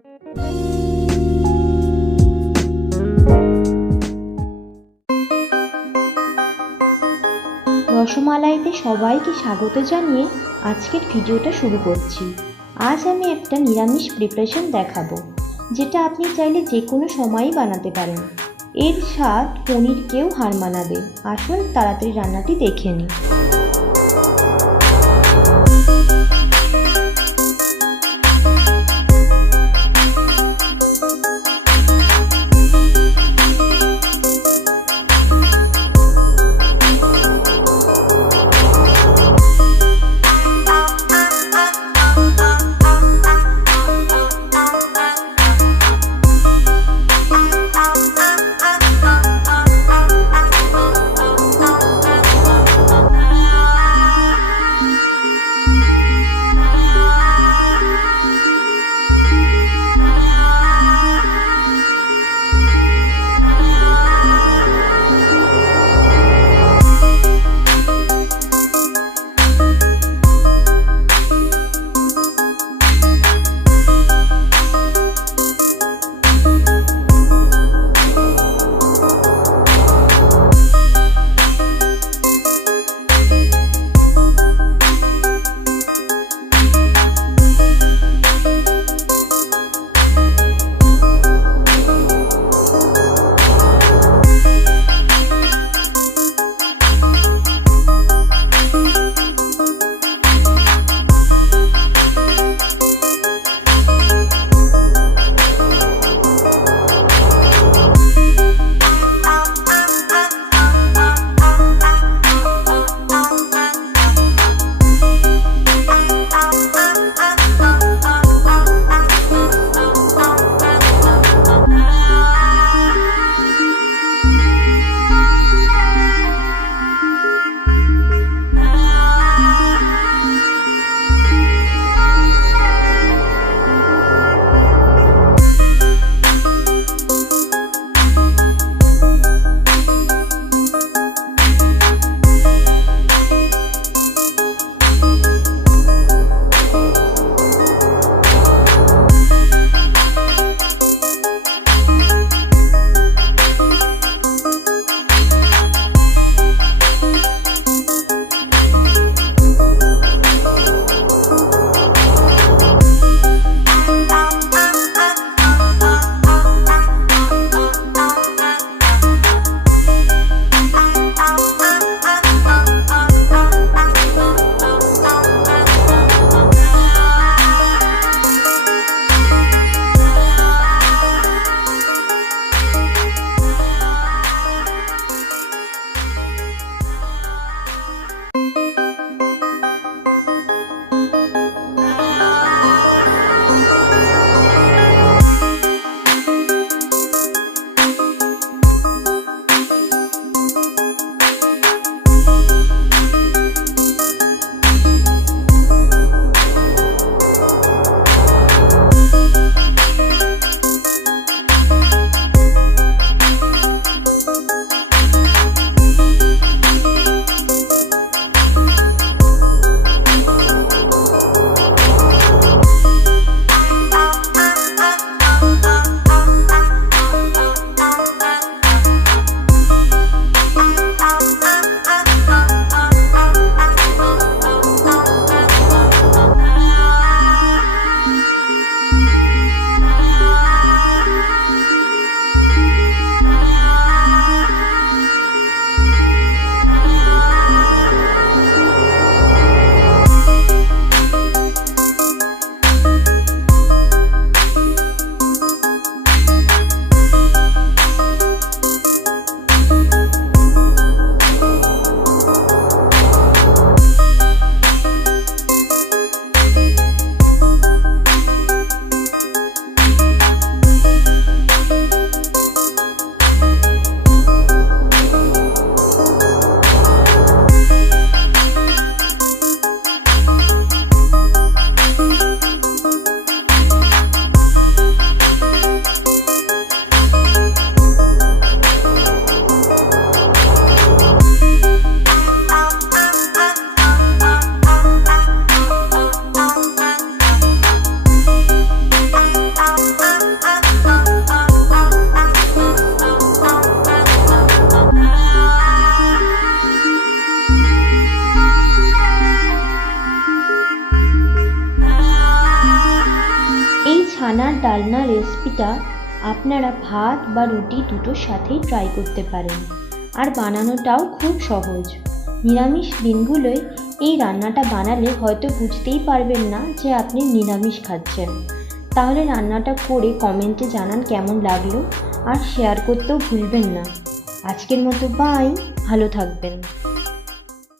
রসমালাইতে সবাইকে স্বাগত জানিয়ে আজকের ভিডিওটা শুরু করছি। আজ আমি একটা নিরামিষ প্রিপারেশন দেখাবো, যেটা আপনি চাইলে যে কোনো সময়ই বানাতে পারেন। এর স্বাদ পনিরকেও হার মানাবে। আসুন তাড়াতাড়ি রান্নাটি দেখে নিই। ডালনা রেসিপিটা আপনারা ভাত বা রুটি দুটোর সাথেই ট্রাই করতে পারেন, আর বানানোটাও খুব সহজ। নিরামিষ দিনগুলোয় এই রান্নাটা বানালে হয়তো বুঝতেই পারবেন না যে আপনি নিরামিষ খাচ্ছেন। তাহলে রান্নাটা করে কমেন্টে জানান কেমন লাগলো, আর শেয়ার করতেও ভুলবেন না। আজকের মতো বাই, ভালো থাকবেন।